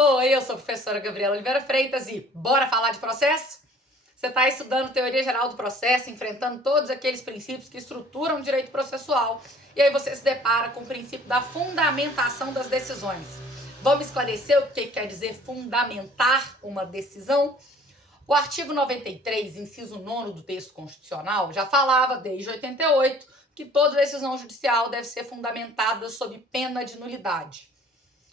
Oi, eu sou a professora Gabriela Oliveira Freitas e bora falar de processo? Você está estudando teoria geral do processo, enfrentando todos aqueles princípios que estruturam o direito processual, e aí você se depara com o princípio da fundamentação das decisões. Vamos esclarecer o que quer dizer fundamentar uma decisão? O artigo 93, inciso 9 do texto constitucional, já falava desde 88 que toda decisão judicial deve ser fundamentada sob pena de nulidade.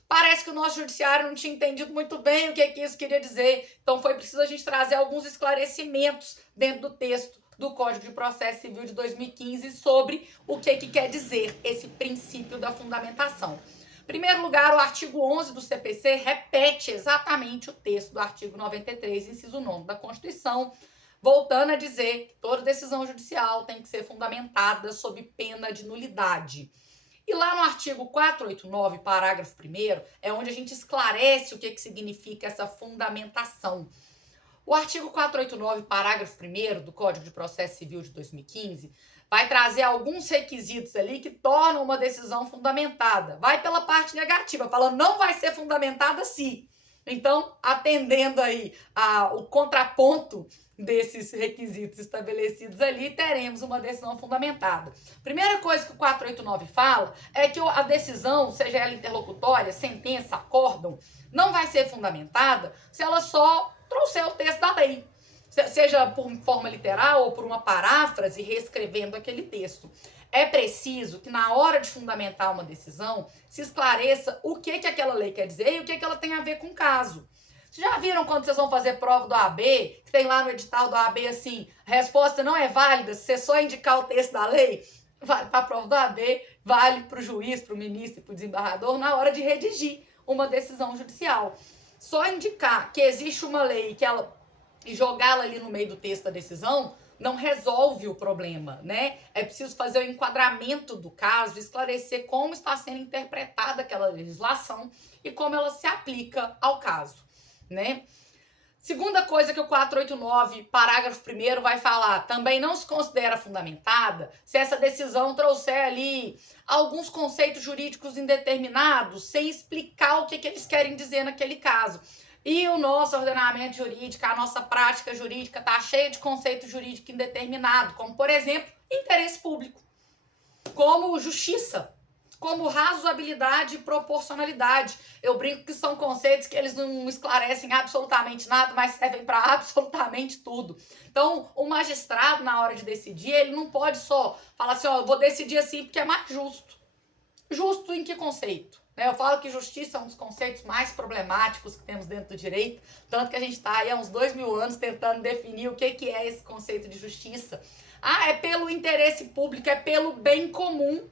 Parece que o nosso judiciário não tinha entendido muito bem o que isso queria dizer, então foi preciso a gente trazer alguns esclarecimentos dentro do texto do Código de Processo Civil de 2015 sobre o que quer dizer esse princípio da fundamentação. Em primeiro lugar, o artigo 11 do CPC repete exatamente o texto do artigo 93, inciso 9 da Constituição, voltando a dizer que toda decisão judicial tem que ser fundamentada sob pena de nulidade. E lá no artigo 489, parágrafo 1º, é onde a gente esclarece o que significa essa fundamentação. O artigo 489, parágrafo 1º do Código de Processo Civil de 2015 vai trazer alguns requisitos ali que tornam uma decisão fundamentada. Vai pela parte negativa, falando não vai ser fundamentada se. Então, atendendo aí o contraponto desses requisitos estabelecidos ali, teremos uma decisão fundamentada. Primeira coisa que o 489 fala é que a decisão, seja ela interlocutória, sentença, acórdão, não vai ser fundamentada se ela só trouxer o texto da lei, seja por forma literal ou por uma paráfrase reescrevendo aquele texto. É preciso que na hora de fundamentar uma decisão se esclareça o que aquela lei quer dizer e o que ela tem a ver com o caso. Vocês já viram quando vocês vão fazer prova do AB, que tem lá no edital do AB assim, a resposta não é válida se você só indicar o texto da lei? Vale para a prova do AB, vale para o juiz, para o ministro e para o desembargador na hora de redigir uma decisão judicial. Só indicar que existe uma lei e jogá-la ali no meio do texto da decisão não resolve o problema, né? É preciso fazer o enquadramento do caso, esclarecer como está sendo interpretada aquela legislação e como ela se aplica ao caso, né? Segunda coisa que o 489, parágrafo 1º, vai falar, também não se considera fundamentada se essa decisão trouxer ali alguns conceitos jurídicos indeterminados, sem explicar o que eles querem dizer naquele caso. E o nosso ordenamento jurídico, a nossa prática jurídica está cheia de conceito jurídico indeterminado, como, por exemplo, interesse público, como justiça, como razoabilidade e proporcionalidade. Eu brinco que são conceitos que eles não esclarecem absolutamente nada, mas servem para absolutamente tudo. Então, o magistrado, na hora de decidir, ele não pode só falar assim, ó, eu vou decidir assim porque é mais justo. Justo em que conceito? Eu falo que justiça é um dos conceitos mais problemáticos que temos dentro do direito, tanto que a gente está aí há uns 2000 anos tentando definir o que é esse conceito de justiça. É pelo interesse público, é pelo bem comum.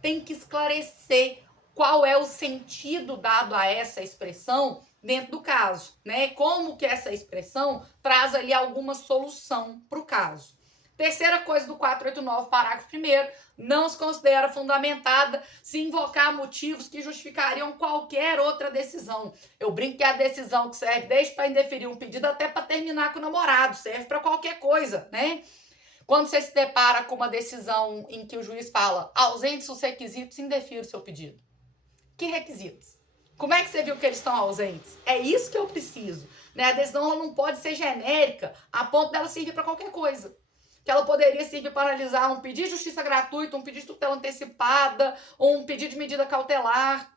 Tem que esclarecer qual é o sentido dado a essa expressão dentro do caso, né? Como que essa expressão traz ali alguma solução para o caso. Terceira coisa do 489, parágrafo 1º, não se considera fundamentada se invocar motivos que justificariam qualquer outra decisão. Eu brinco que é a decisão que serve desde para indeferir um pedido até para terminar com o namorado, serve para qualquer coisa, né? Quando você se depara com uma decisão em que o juiz fala ausentes os requisitos, indefira o seu pedido. Que requisitos? Como é que você viu que eles estão ausentes? É isso que eu preciso, né? A decisão ela não pode ser genérica a ponto dela servir para qualquer coisa. Que ela poderia servir para analisar um pedido de justiça gratuita, um pedido de tutela antecipada, ou um pedido de medida cautelar.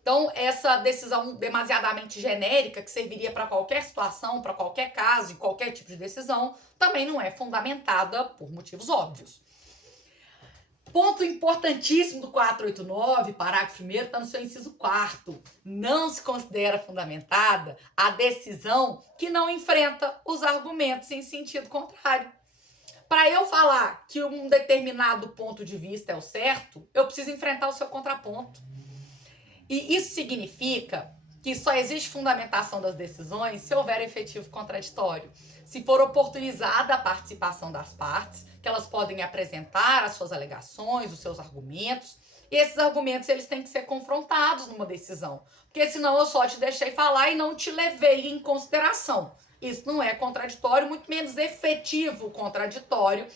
Então, essa decisão demasiadamente genérica, que serviria para qualquer situação, para qualquer caso e qualquer tipo de decisão, também não é fundamentada por motivos óbvios. Ponto importantíssimo do 489, parágrafo 1º, está no seu inciso 4º. Não se considera fundamentada a decisão que não enfrenta os argumentos em sentido contrário. Para eu falar que um determinado ponto de vista é o certo, eu preciso enfrentar o seu contraponto. E isso significa que só existe fundamentação das decisões se houver efetivo contraditório. Se for oportunizada a participação das partes, que elas podem apresentar as suas alegações, os seus argumentos, e esses argumentos eles têm que ser confrontados numa decisão. Porque senão eu só te deixei falar e não te levei em consideração. Isso não é contraditório, muito menos efetivo contraditório,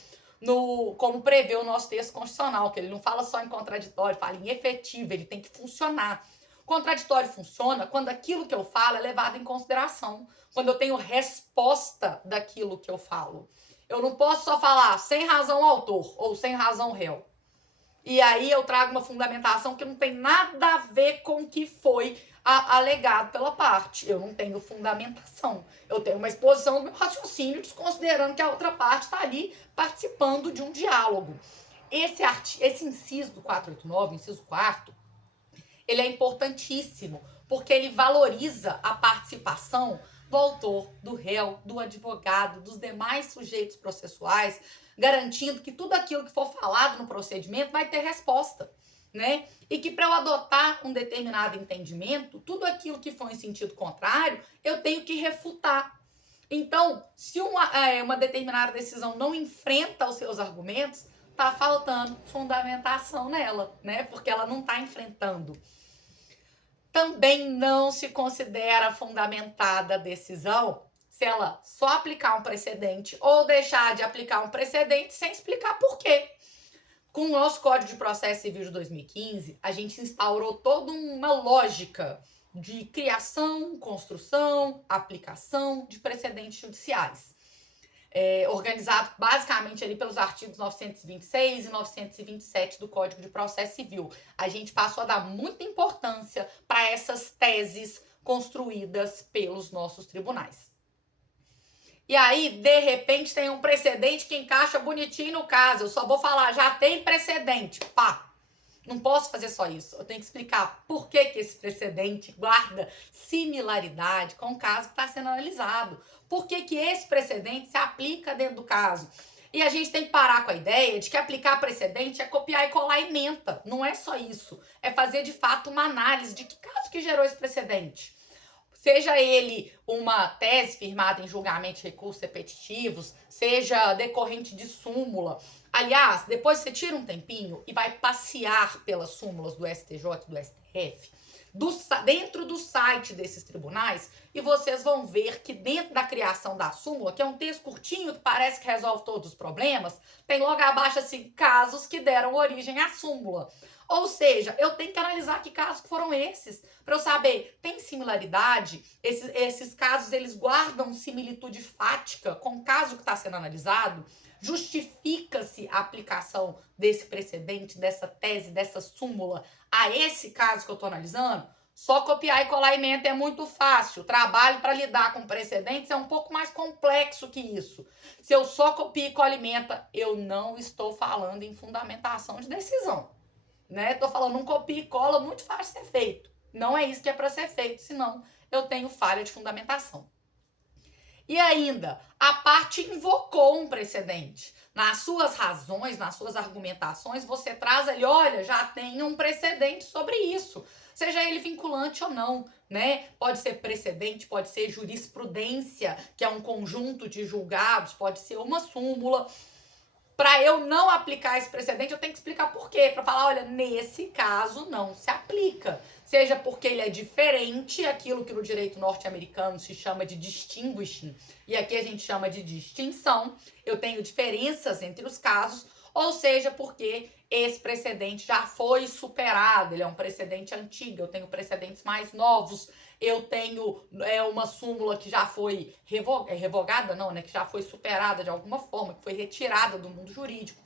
como prevê o nosso texto constitucional, que ele não fala só em contraditório, fala em efetivo, ele tem que funcionar. Contraditório funciona quando aquilo que eu falo é levado em consideração, quando eu tenho resposta daquilo que eu falo. Eu não posso só falar sem razão autor ou sem razão réu. E aí eu trago uma fundamentação que não tem nada a ver com o que foi alegado pela parte. Eu não tenho fundamentação. Eu tenho uma exposição do meu raciocínio, desconsiderando que a outra parte está ali participando de um diálogo. Esse inciso do 489, inciso 4º, ele é importantíssimo, porque ele valoriza a participação do autor, do réu, do advogado, dos demais sujeitos processuais, garantindo que tudo aquilo que for falado no procedimento vai ter resposta, né? E que para eu adotar um determinado entendimento, tudo aquilo que for em sentido contrário, eu tenho que refutar. Então, se uma determinada decisão não enfrenta os seus argumentos, tá faltando fundamentação nela, né? Porque ela não está enfrentando. Também não se considera fundamentada a decisão se ela só aplicar um precedente ou deixar de aplicar um precedente sem explicar por quê. Com o nosso Código de Processo Civil de 2015, a gente instaurou toda uma lógica de criação, construção, aplicação de precedentes judiciais. Organizado basicamente ali pelos artigos 926 e 927 do Código de Processo Civil. A gente passou a dar muita importância para essas teses construídas pelos nossos tribunais. E aí, de repente, tem um precedente que encaixa bonitinho no caso. Eu só vou falar, já tem precedente, pá. Não posso fazer só isso. Eu tenho que explicar por que esse precedente guarda similaridade com o caso que está sendo analisado. Por que esse precedente se aplica dentro do caso. E a gente tem que parar com a ideia de que aplicar precedente é copiar e colar ementa. Não é só isso. É fazer, de fato, uma análise de que caso que gerou esse precedente. Seja ele uma tese firmada em julgamento de recursos repetitivos, seja decorrente de súmula. Aliás, depois você tira um tempinho e vai passear pelas súmulas do STJ e do STF, dentro do site desses tribunais, e vocês vão ver que dentro da criação da súmula, que é um texto curtinho que parece que resolve todos os problemas, tem logo abaixo assim, casos que deram origem à súmula. Ou seja, eu tenho que analisar que casos que foram esses, para eu saber, tem similaridade? Esses casos, eles guardam similitude fática com o caso que está sendo analisado? Justifica-se a aplicação desse precedente, dessa tese, dessa súmula a esse caso que eu estou analisando? Só copiar e colar ementa é muito fácil. O trabalho para lidar com precedentes é um pouco mais complexo que isso. Se eu só copio e colo ementa, eu não estou falando em fundamentação de decisão. Né? Tô falando um copia e cola muito fácil de ser feito. Não é isso que é para ser feito, senão eu tenho falha de fundamentação. E ainda, a parte invocou um precedente. Nas suas razões, nas suas argumentações, você traz ali, olha, já tem um precedente sobre isso. Seja ele vinculante ou não, né? Pode ser precedente, pode ser jurisprudência, que é um conjunto de julgados, pode ser uma súmula. Para eu não aplicar esse precedente, eu tenho que explicar por quê. Para falar, olha, nesse caso não se aplica. Seja porque ele é diferente, aquilo que no direito norte-americano se chama de distinguishing, e aqui a gente chama de distinção. Eu tenho diferenças entre os casos, ou seja, porque esse precedente já foi superado, ele é um precedente antigo, eu tenho precedentes mais novos, eu tenho uma súmula que já foi revogada, não, né? Que já foi superada de alguma forma, que foi retirada do mundo jurídico.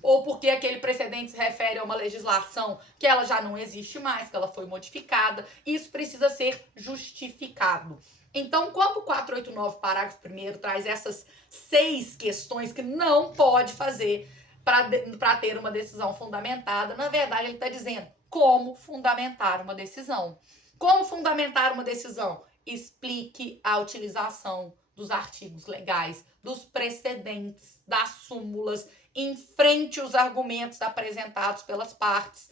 Ou porque aquele precedente se refere a uma legislação que ela já não existe mais, que ela foi modificada. Isso precisa ser justificado. Então, quando o 489, parágrafo 1º, traz essas 6 questões que não pode fazer para ter uma decisão fundamentada, na verdade ele está dizendo como fundamentar uma decisão. Como fundamentar uma decisão? Explique a utilização dos artigos legais, dos precedentes, das súmulas, enfrente os argumentos apresentados pelas partes,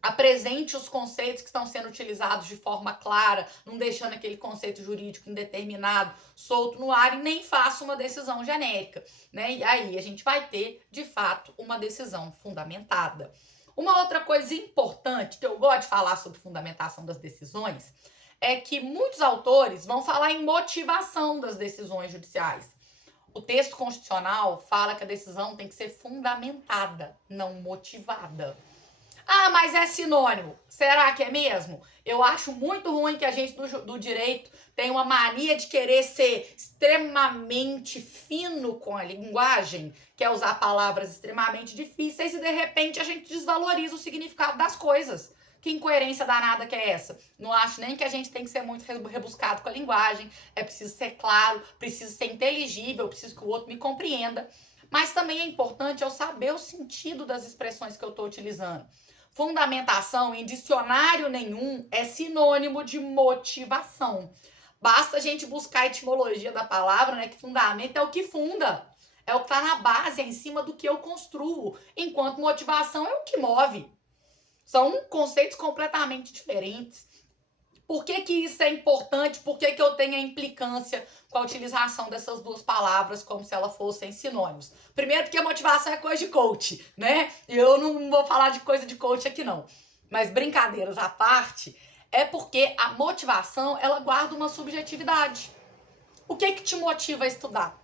apresente os conceitos que estão sendo utilizados de forma clara, não deixando aquele conceito jurídico indeterminado solto no ar e nem faça uma decisão genérica, né? E aí a gente vai ter, de fato, uma decisão fundamentada. Uma outra coisa importante que eu gosto de falar sobre fundamentação das decisões é que muitos autores vão falar em motivação das decisões judiciais. O texto constitucional fala que a decisão tem que ser fundamentada, não motivada. Ah, mas é sinônimo. Será que é mesmo? Eu acho muito ruim que a gente do direito tem uma mania de querer ser extremamente fino com a linguagem, quer usar palavras extremamente difíceis e de repente a gente desvaloriza o significado das coisas. Que incoerência danada que é essa? Não acho nem que a gente tem que ser muito rebuscado com a linguagem, é preciso ser claro, preciso ser inteligível, preciso que o outro me compreenda. Mas também é importante eu saber o sentido das expressões que eu estou utilizando. Fundamentação em dicionário nenhum é sinônimo de motivação. Basta a gente buscar a etimologia da palavra, né? Que fundamento é o que funda. É o que está na base, é em cima do que eu construo. Enquanto motivação é o que move. São conceitos completamente diferentes. Por que que isso é importante? Por que que eu tenho a implicância com a utilização dessas duas palavras como se elas fossem sinônimos? Primeiro porque a motivação é coisa de coach, né? E eu não vou falar de coisa de coach aqui não. Mas brincadeiras à parte, é porque a motivação, ela guarda uma subjetividade. O que que te motiva a estudar?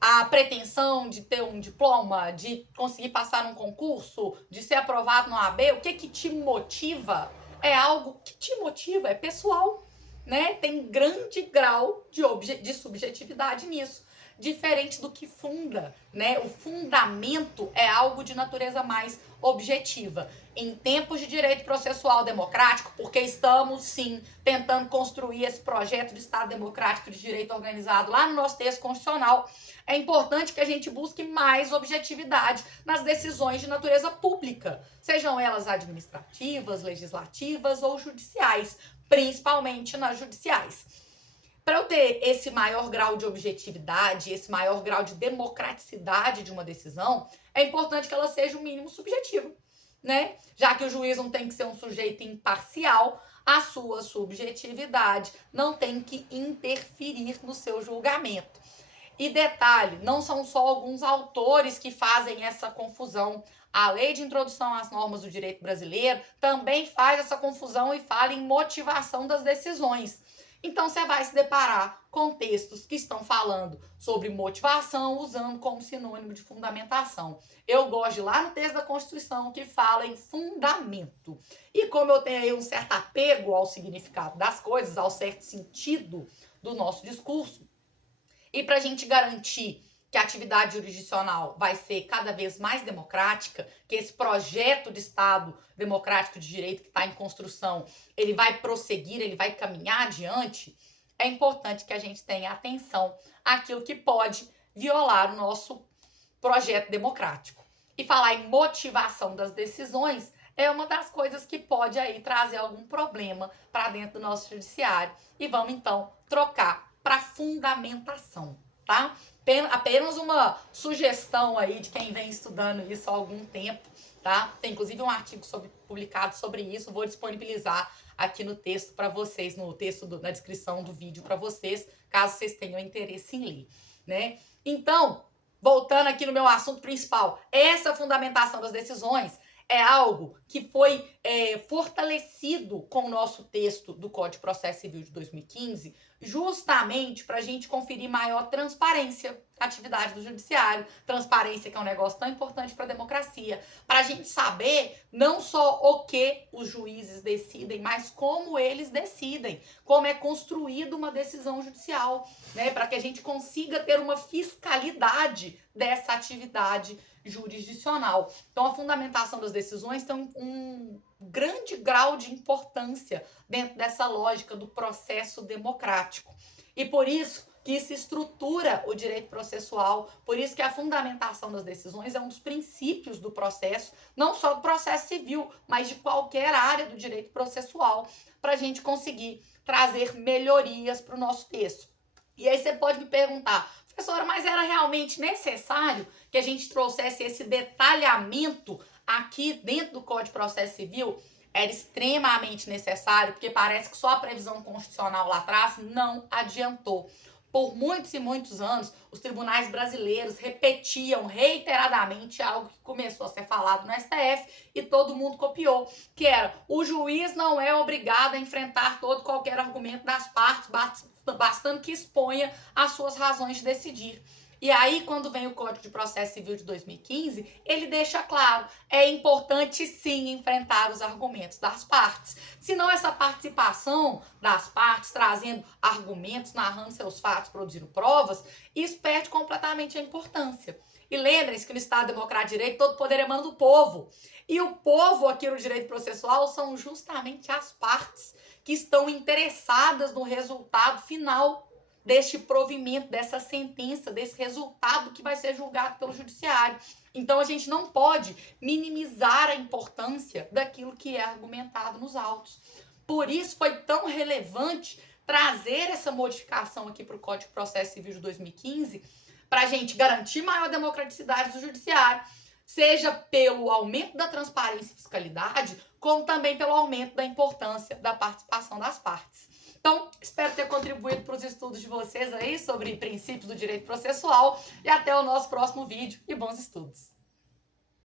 A pretensão de ter um diploma, de conseguir passar num concurso, de ser aprovado no AB, o que que te motiva? É algo que te motiva, é pessoal, né? Tem grande grau de subjetividade nisso, diferente do que funda, né? O fundamento é algo de natureza mais objetiva. Em tempos de direito processual democrático, porque estamos, sim, tentando construir esse projeto de Estado democrático de direito organizado lá no nosso texto constitucional, é importante que a gente busque mais objetividade nas decisões de natureza pública, sejam elas administrativas, legislativas ou judiciais, principalmente nas judiciais. Para eu ter esse maior grau de objetividade, esse maior grau de democraticidade de uma decisão, é importante que ela seja o mínimo subjetiva, né? Já que o juiz não tem que ser um sujeito imparcial, a sua subjetividade não tem que interferir no seu julgamento. E detalhe, não são só alguns autores que fazem essa confusão. A Lei de Introdução às Normas do Direito Brasileiro também faz essa confusão e fala em motivação das decisões. Então você vai se deparar com textos que estão falando sobre motivação usando como sinônimo de fundamentação. Eu gosto de ir lá no texto da Constituição que fala em fundamento. E como eu tenho aí um certo apego ao significado das coisas, ao certo sentido do nosso discurso, e para a gente garantir que a atividade jurisdicional vai ser cada vez mais democrática, que esse projeto de Estado democrático de direito que está em construção, ele vai prosseguir, ele vai caminhar adiante, é importante que a gente tenha atenção àquilo que pode violar o nosso projeto democrático. E falar em motivação das decisões é uma das coisas que pode aí trazer algum problema para dentro do nosso judiciário. E vamos então trocar para fundamentação, tá? Apenas uma sugestão aí de quem vem estudando isso há algum tempo, tá? Tem inclusive um artigo publicado sobre isso, vou disponibilizar aqui no texto para vocês, no texto na descrição do vídeo para vocês, caso vocês tenham interesse em ler, né? Então, voltando aqui no meu assunto principal, essa fundamentação das decisões é algo que foi fortalecido com o nosso texto do Código de Processo Civil de 2015, justamente para a gente conferir maior transparência à atividade do judiciário, transparência que é um negócio tão importante para a democracia, para a gente saber não só o que os juízes decidem, mas como eles decidem, como é construída uma decisão judicial, né, para que a gente consiga ter uma fiscalidade dessa atividade jurisdicional. Então, a fundamentação das decisões tem um grande grau de importância dentro dessa lógica do processo democrático. E por isso que isso estrutura o direito processual, por isso que a fundamentação das decisões é um dos princípios do processo, não só do processo civil, mas de qualquer área do direito processual, para a gente conseguir trazer melhorias para o nosso texto. E aí você pode me perguntar, professora, mas era realmente necessário que a gente trouxesse esse detalhamento aqui dentro do Código de Processo Civil? Era extremamente necessário, porque parece que só a previsão constitucional lá atrás não adiantou. Por muitos e muitos anos, os tribunais brasileiros repetiam reiteradamente algo que começou a ser falado no STF e todo mundo copiou, que era: o juiz não é obrigado a enfrentar todo qualquer argumento das partes, bastando que exponha as suas razões de decidir. E aí, quando vem o Código de Processo Civil de 2015, ele deixa claro, é importante sim enfrentar os argumentos das partes. Senão essa participação das partes, trazendo argumentos, narrando seus fatos, produzindo provas, isso perde completamente a importância. E lembrem-se que no Estado Democrático de Direito todo poder emana do povo. E o povo aqui no direito processual são justamente as partes que estão interessadas no resultado final deste provimento, dessa sentença, desse resultado que vai ser julgado pelo judiciário. Então a gente não pode minimizar a importância daquilo que é argumentado nos autos. Por isso foi tão relevante trazer essa modificação aqui para o Código de Processo Civil de 2015, para a gente garantir maior democraticidade do judiciário, seja pelo aumento da transparência e fiscalidade, como também pelo aumento da importância da participação das partes. Então, espero ter contribuído para os estudos de vocês aí sobre princípios do direito processual e até o nosso próximo vídeo e bons estudos!